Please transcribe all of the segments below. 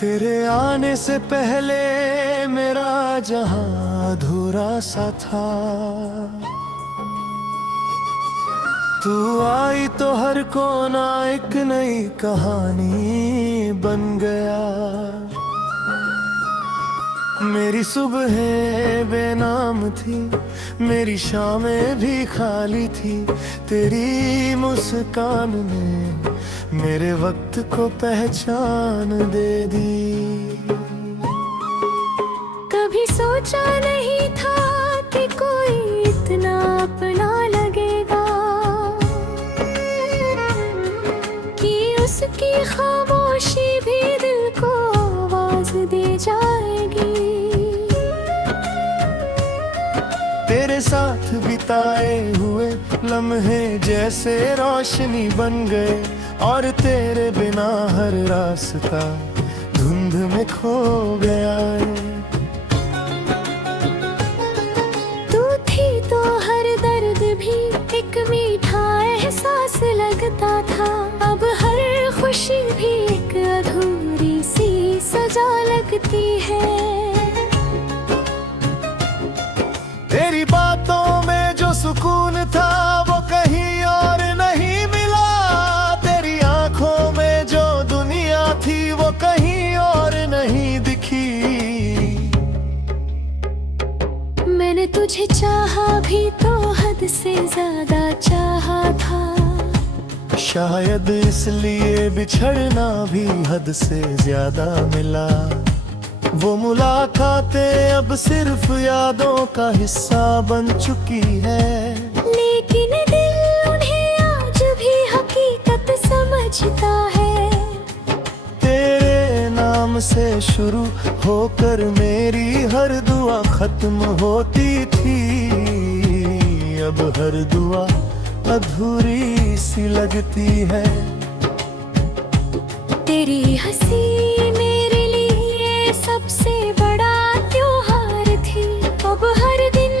तेरे आने से पहले मेरा जहां अधूरा सा था। तू आई तो हर कोना एक नई कहानी बन गया। मेरी सुबहें बेनाम थी, मेरी शामें भी खाली थी। तेरी मुस्कान ने मेरे वक्त को पहचान दे दी। कभी सोचा नहीं था कि कोई इतना अपना लगेगा, कि उसकी खामोशी भी दिल को आवाज दे जाएगी। तेरे साथ बिताए हुए लम्हे जैसे रोशनी बन गए, और तेरे बिना हर रास्ता धुंध में खो गया है। तू थी तो हर दर्द भी एक मीठा एहसास लगता था। अब हर खुशी भी एक अधूरी सी सजा लगती है। तेरी बातों में जो सुकून था वो कहीं और नहीं मिला। तेरी आंखों में जो दुनिया थी वो कहीं और नहीं दिखी। मैंने तुझे चाहा भी तो हद से ज्यादा चाहा था। शायद इसलिए बिछड़ना भी हद से ज्यादा मिला। वो मुलाकातें अब सिर्फ यादों का हिस्सा बन चुकी है। लेकिन दिल उन्हें आज भी हकीकत समझता है। तेरे नाम से शुरू होकर मेरी हर दुआ खत्म होती थी। अब हर दुआ अधूरी सी लगती है। तेरी हंसी मेरे लिए सबसे बड़ा त्योहार थी। अब हर दिन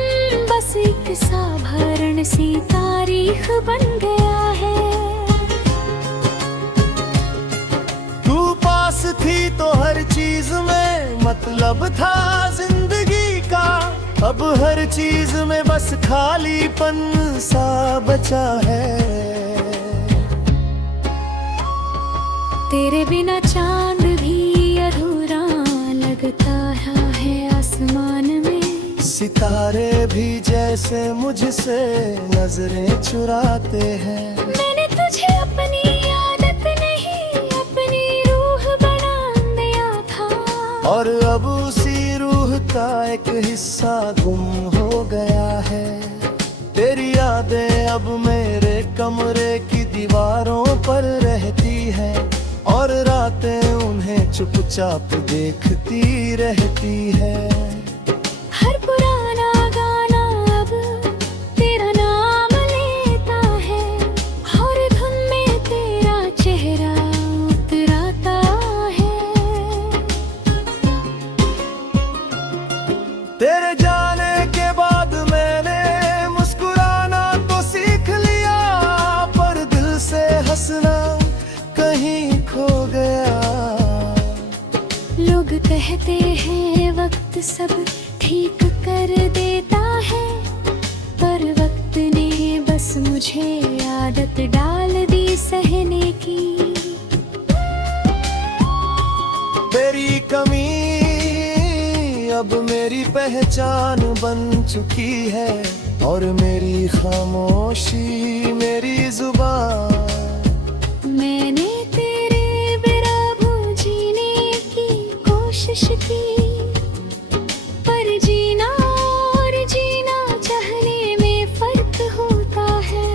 बस एक साधारण सी तारीख बन गया है। तू पास थी तो हर चीज में मतलब था जिंदगी का। अब हर चीज में बस खालीपन सा बचा है। तेरे बिना चांद भी अधूरा लगता है आसमान में। सितारे भी जैसे मुझसे नजरें चुराते हैं। मैंने तुझे अपनी आदत नहीं अपनी रूह बना दिया था। और अब उसी रूह का एक हिस्सा गुम हो गया है। तेरी यादें अब मेरे कमरे की दीवारों पर रहती है, और रातें उन्हें चुपचाप देखती रहती है। हर पुराना गाना अब तेरा नाम लेता है, और धुन में तेरा चेहरा उतराता है। तेरे जाने के बाद मैंने मुस्कुराना तो सीख लिया, पर दिल से हंसना कहीं खो गया। लोग कहते हैं वक्त सब ठीक कर देता है, पर वक्त ने बस मुझे आदत डाल दी सहने की। तेरी कमी अब मेरी पहचान बन चुकी है, और मेरी खामोशी मेरी जुबान। मैंने तेरे बेराबू जीने की कोशिश की, पर जीना और जीना चाहने में फर्क होता है।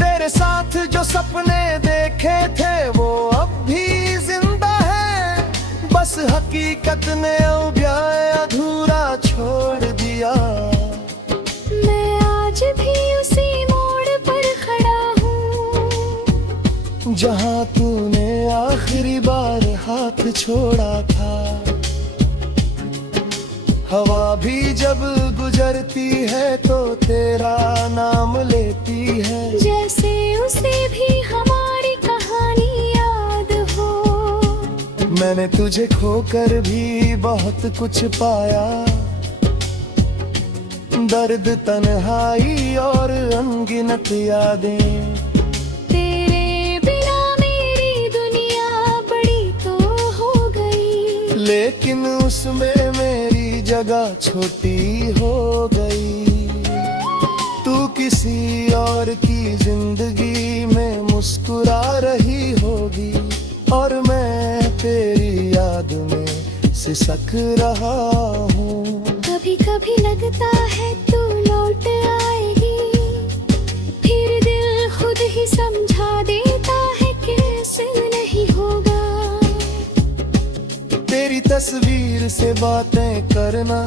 तेरे साथ जो सपने देखे थे वो अब भी जिंदा है, बस हकीकत ने अधूरा छोड़ दिया। मैं आज भी उसी मोड़ पर खड़ा हूँ, जहाँ तूने आखिरी बार हाथ छोड़ा था। हवा भी जब गुजरती है तो तेरा नाम लेती है, जैसे उसे भी हमारी कहानी याद हो। मैंने तुझे खोकर भी बहुत कुछ पाया, दर्द तन्हाई और अनगिनत यादें। तेरे बिना मेरी दुनिया बड़ी तो हो गई, लेकिन उसमें मेरी जगह छोटी हो गई। तू किसी और की जिंदगी में मुस्कुरा रही होगी, और मैं तेरी याद में सिसक रहा हूँ। कभी कभी लगता है तू लौट आएगी, फिर दिल खुद ही समझा देता है कि ऐसे नहीं होगा। तेरी तस्वीर से बातें करना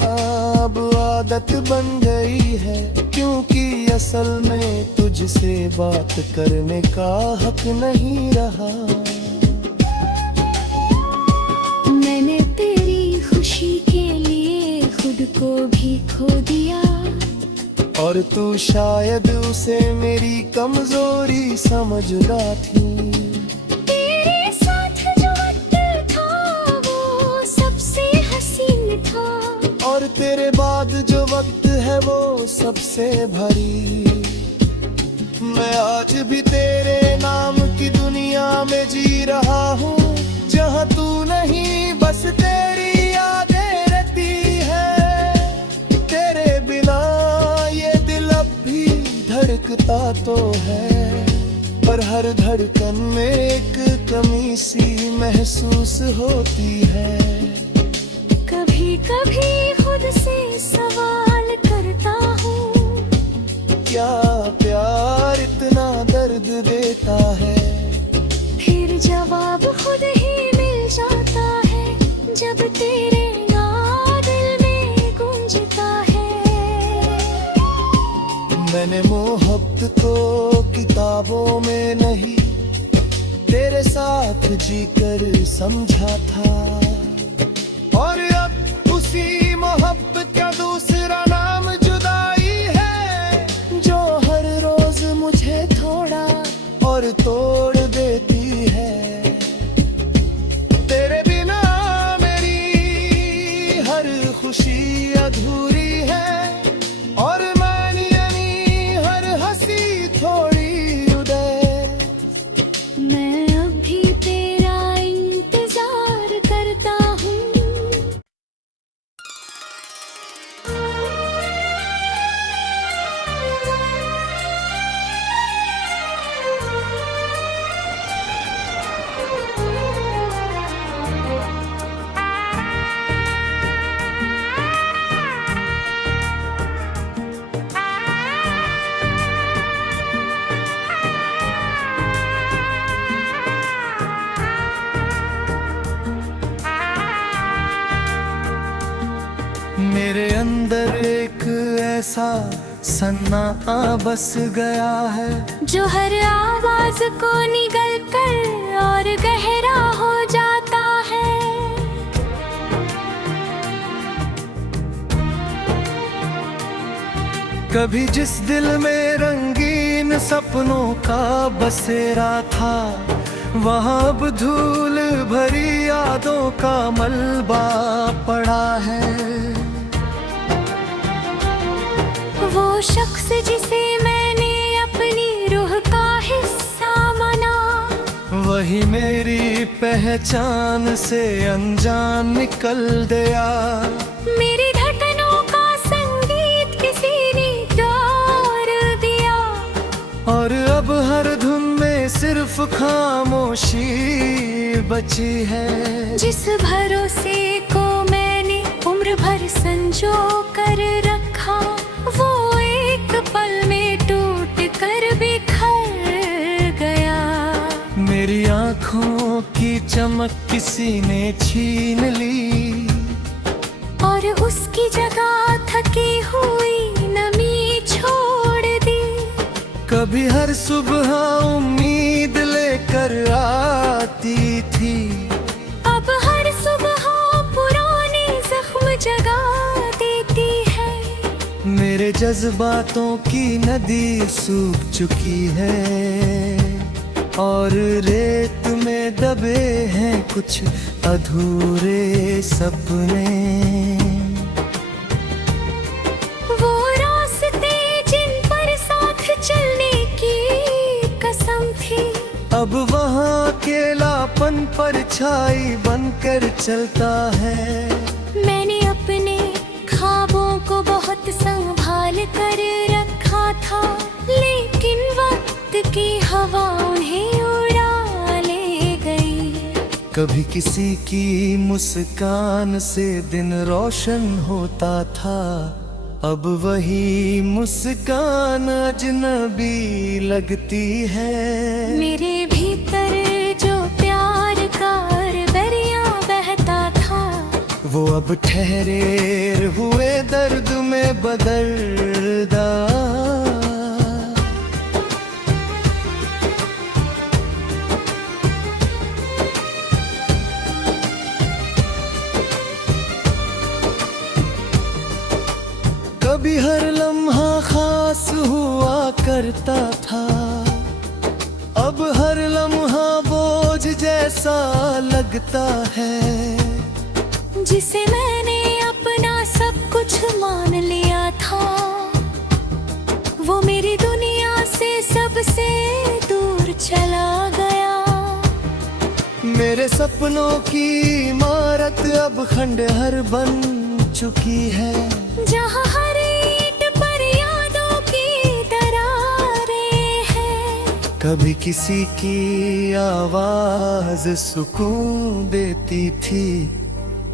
अब आदत बन गई है, क्योंकि असल में तुझसे बात करने का हक नहीं रहा। मैंने तेरी खुशी के लिए खुद को भी खो दिया, और तू शायद उसे मेरी कमजोरी समझदा थी। तेरे साथ जो वक्त था वो सबसे हसीन था, और तेरे बाद जो वक्त है वो सबसे भरी। मैं आज भी तेरे नाम की दुनिया में जी रहा हूँ, जहाँ तू नहीं बस तेरी यादें रहती है। तेरे बिना ये दिल अब भी धड़कता तो है, पर हर धड़कन में एक कमी सी महसूस होती है। कभी कभी खुद से सवाल करता हूँ, क्या प्यार इतना दर्द देता है? फिर जवाब खुद ही मिल जाता है, जब तेरे नाम दिल में गूंजता है। मैंने मोहब्बत को किताबों में नहीं, तेरे साथ जीकर समझा था, और अब उसी मोहब्बत का दूसरा नाम जुदाई है, जो हर रोज मुझे थोड़ा और तोड़ देती है। तेरे बिना मेरी हर खुशी अधूरी है, और मानी हर हंसी थोड़ी उदास। मैं अब भी तेरा इंतजार करता हूँ। मेरे अंदर एक ऐसा सन्नाटा बस गया है, जो हर आवाज को निगल कर और गहरा हो जाता है। कभी जिस दिल में रंगीन सपनों का बसेरा था, वहाँ अब धूल भरी यादों का मलबा पड़ा है। वो शख्स जिसे मैंने अपनी रूह का हिस्सा माना, वही मेरी पहचान से अनजान निकल गया। मेरी धड़कनों का संगीत किसी ने तोड़ दिया, और अब हर धुन में सिर्फ खामोशी बची है। जिस भरोसे को मैंने उम्र भर संजो कर रखा, वो एक पल में टूट कर बिखर गया। मेरी आँखों की चमक किसी ने छीन ली, और उसकी जगह थकी हुई नमी छोड़ दी। कभी हर सुबह उम्मीद लेकर आती थी, अब हर सुबह पुराने जख्म जगा देती है। मेरे जज्बातों की नदी सूख चुकी है, और रेत में में दबे हैं कुछ अधूरे सपने। वो रास्ते जिन पर साथ चलने की कसम थी, अब वहाँ अकेलापन परछाई बनकर चलता है। मैंने अपने ख्वाबों को बहुत संभाल कर रखा था, लेकिन वक्त की हवा उन्हें उड़ा ले गई। कभी किसी की मुस्कान से दिन रोशन होता था, अब वही मुस्कान अजनबी लगती है। मेरे भीतर जो प्यार का दरिया बहता था, वो अब ठहरे हुए दर्द में बदलदा। कभी हर लम्हा खास हुआ करता था, अब हर लम्हा बोझ जैसा लगता है। जिसे मैंने अपना सब कुछ मान लिया था, वो मेरी दुनिया से सबसे दूर चला गया। मेरे सपनों की इमारत अब खंडहर बन चुकी है, जहाँ हर ईंट पर यादों की दरारें हैं। कभी किसी की आवाज सुकून देती थी,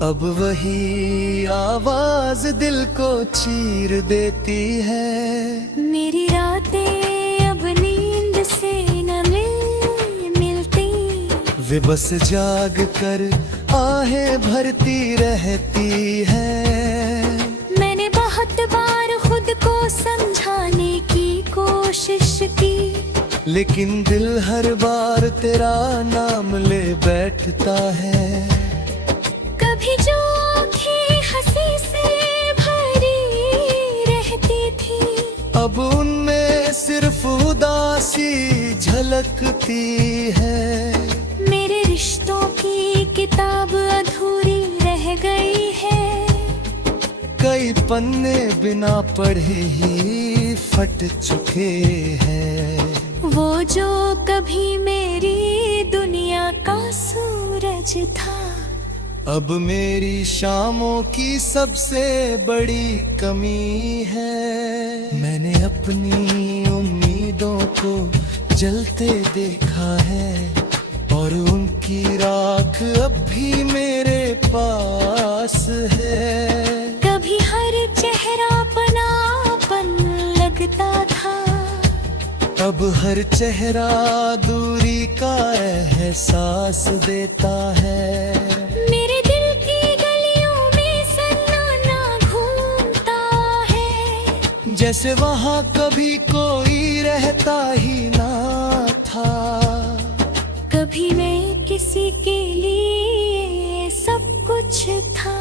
अब वही आवाज दिल को चीर देती है। मेरी रातें अब नींद से न मिलती, वे बस जाग कर आहें भरती रहती है। मैंने बहुत बार खुद को समझाने की कोशिश की, लेकिन दिल हर बार तेरा नाम ले बैठता है। कभी जो आँखें हंसी से भरी रहती थी, अब उनमें सिर्फ उदासी झलकती है। मेरे रिश्तों की किताब अधूरी रह गई है, कई पन्ने बिना पढ़े ही फट चुके हैं। वो जो कभी मेरी दुनिया का सूरज था, अब मेरी शामों की सबसे बड़ी कमी है। मैंने अपनी उम्मीदों को जलते देखा है, और उनकी राख अब भी मेरे पास है। कभी हर चेहरा अपनापन लगता था, अब हर चेहरा दूरी का एहसास देता है। मेरे दिल की गलियों में सन्नाटा घूमता है, जैसे वहाँ कभी कोई रहता ही ना था। कभी मैं किसी के लिए सब कुछ था,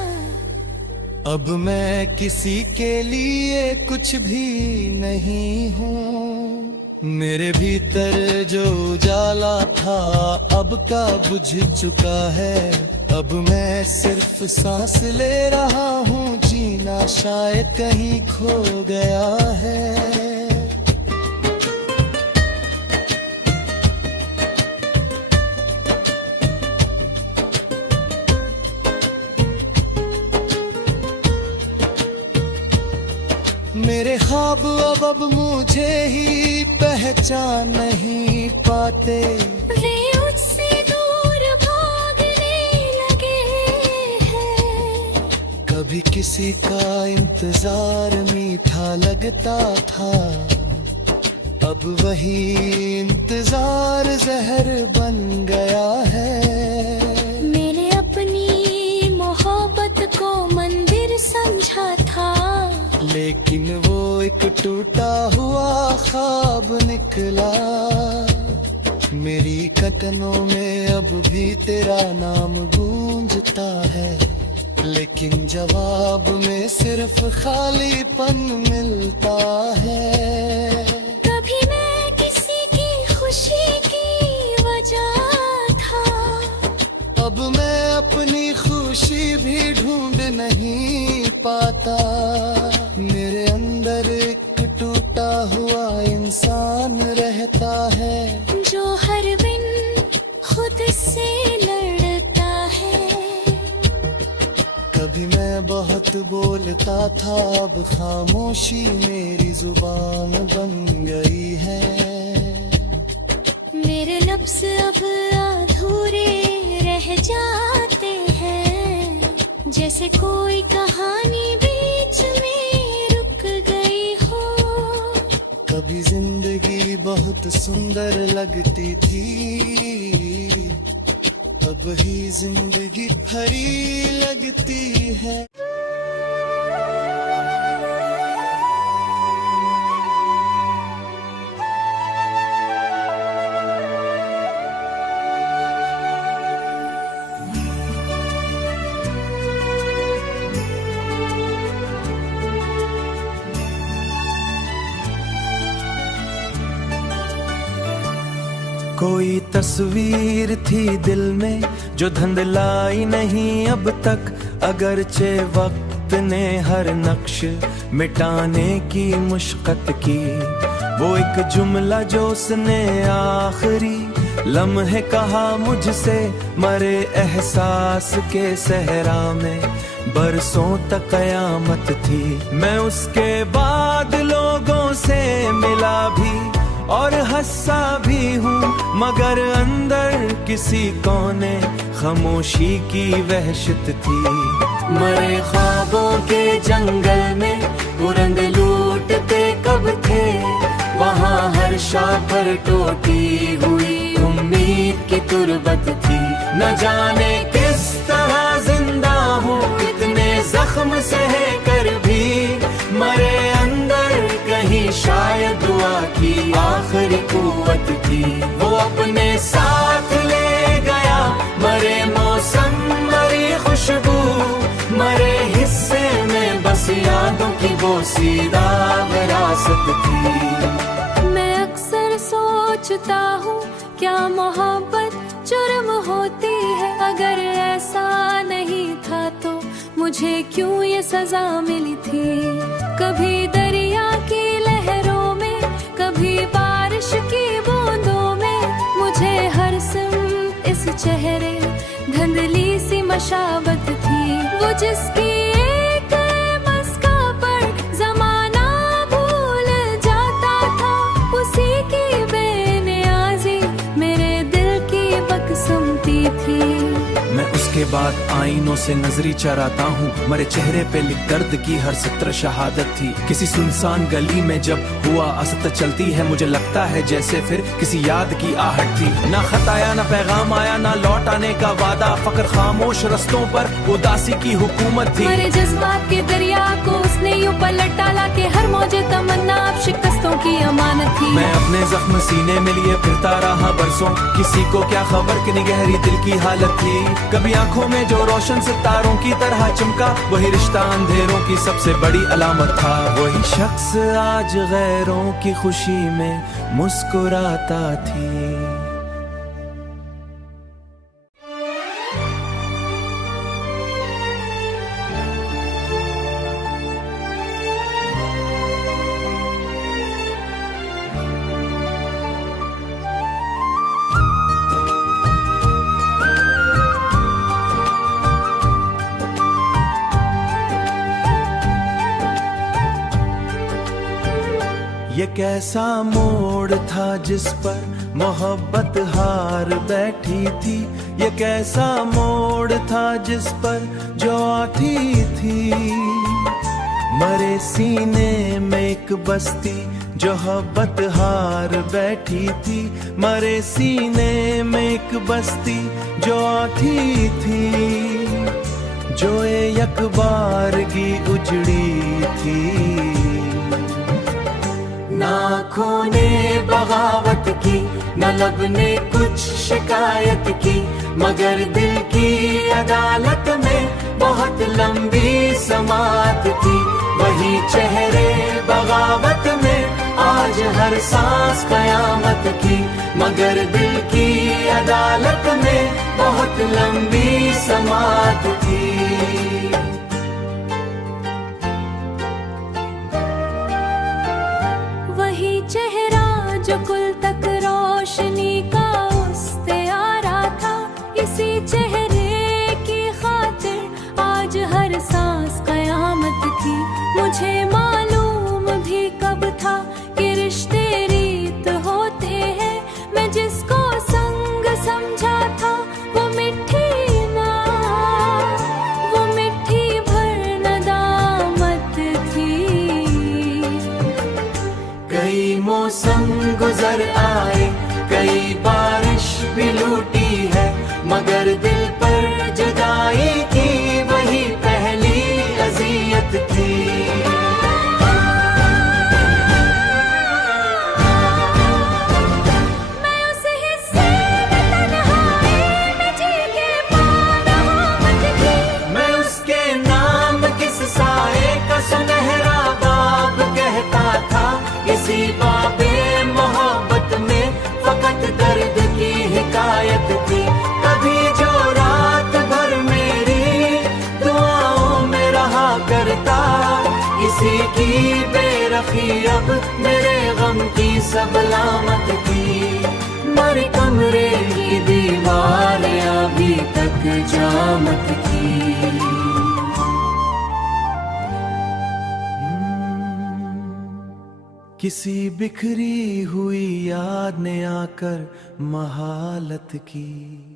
अब मैं किसी के लिए कुछ भी नहीं हूँ। मेरे भीतर जो उजाला था अब का बुझ चुका है। अब मैं सिर्फ सांस ले रहा हूँ, जीना शायद कहीं खो गया है। मेरे ख्वाब अब मुझे ही पहचान नहीं पाते। वे मुझसे दूर भागने लगे हैं। कभी किसी का इंतजार मीठा लगता था, अब वही इंतजार जहर बन गया है। मैंने अपनी मोहब्बत को मंदिर समझा था, लेकिन वो एक टूटा हुआ ख्वाब निकला। मेरी कतनों में अब भी तेरा नाम गूंजता है, लेकिन जवाब में सिर्फ खालीपन मिलता है। कभी मैं किसी की खुशी की वजह था, खुशी भी ढूंढ नहीं पाता। मेरे अंदर एक टूटा हुआ इंसान रहता है, जो हर दिन खुद से लड़ता है। कभी मैं बहुत बोलता था, अब खामोशी मेरी जुबान बन गई है। मेरे लफ्ज़ अब अधूरे रह जाते हैं, जैसे कोई कहानी बीच में रुक गई हो। कभी जिंदगी बहुत सुंदर लगती थी, अब ही जिंदगी भरी लगती है। कोई तस्वीर थी दिल में जो धुंधलाई नहीं अब तक, अगरचे वक्त ने हर नक्श मिटाने की मुश्किल की। वो एक जुमला जो उसने आखिरी लम्हे कहा मुझसे, मरे एहसास के सहरा में बरसों तक कयामत थी। मैं उसके बाद लोगों से मिला भी और हंसा भी हूँ, मगर अंदर किसी कोने खामोशी की वहशत थी। मरे ख्वाबों के जंगल में कुरंग लूटते कब थे, वहाँ हर शाह पर टूटी हुई उम्मीद की तुरबत थी। न जाने किस तरह जिंदा हूँ इतने जख्म सहे कर भी, मरे अंदर कहीं शायद दुआ की आखिरी कुव्वत थी। वो अपने साथ ले गया मरे मौसम, मरी खुशबू, मरे हिस्से में बस यादों की वो सीधा विरासत थी। मैं अक्सर सोचता हूँ क्या मोहब्बत जुर्म होती है, अगर ऐसा नहीं था तो मुझे क्यों ये सजा मिली थी। कभी दरिया की लहरों में, कभी बारिश की बूंदों में, मुझे हर सिम इस चेहरे धुंधली सी मशाबत थी। वो जिसकी एक मस्का पर जमाना भूल जाता था, उसी की बेनियाजी मेरे दिल की बकसुमती थी। मैं उसके बाद आईनों से नजरी चराता हूँ, मरे चेहरे पे लिख दर्द की हर सत्र शहादत थी। किसी सुनसान गली में जब हुआ असत चलती है, मुझे लगता है जैसे फिर किसी याद की आहट थी। ना खत आया ना पैगाम आया, ना लौट आने का वादा, फकर खामोश रस्तों पर उदासी की हुकूमत थी। मरे जज्बात के दरिया को उसने यूं पलट डाला कि हर मौजे तमन्ना अब शिकस्तों की अमानत थी। मैं अपने जख्म सीने में लिए फिरता रहा बरसों, किसी को क्या खबर कितनी गहरी दिल की हालत थी। कभी आंखों में जो रोशन सितारों की तरह चमका, वही रिश्ता अंधेरों की सबसे बड़ी अलामत था। वही शख्स आज गैरों की खुशी में मुस्कुराता थी। ये कैसा मोड़ था जिस पर मोहब्बत हार बैठी थी, ये कैसा मोड़ था जिस पर जो आती थी। मरे सीने में एक बस्ती जो मोहब्बत हार बैठी थी, मरे सीने में एक बस्ती जो आती थी, जो यकबारगी उजड़ी थी। ना आँखों ने बगावत की, न लब ने कुछ शिकायत की, मगर दिल की अदालत में बहुत लंबी समात थी। वही चेहरे बगावत में आज आज हर सांस कयामत की, मगर दिल की अदालत में बहुत लंबी समात थी। वही चेहरा जो कुल तक रोशनी का उससे आ रहा था, इसी चेहरे की खातिर आज हर सांस कयामत थी। मुझे मालूम भी कब था कि रिश्ते रीत होते हैं, मैं जिसको संग समझा था वो मिट्टी ना, वो मिट्टी भर नदामत थी। कई मौसम गुजर आए, कई बारिश भी लूटी है, मगर दिल पर जुदाई की वही पहली अज़ियत थी। मैं उस हिस्से में तन्हाई में जी के पानामत थी। मैं उसके नाम किस साए का सुनहरा बाब कहता था, इसी बाबे मोहब्बत में फकत दर्द की हिकायत थी। कभी जो रात भर मेरी दुआओं में रहा करता, इसी की बेरखी अब मेरे गम की सब लामत थी। मर कमरे की दीवार अभी तक जामत थी। किसी बिखरी हुई याद ने आकर महालत की।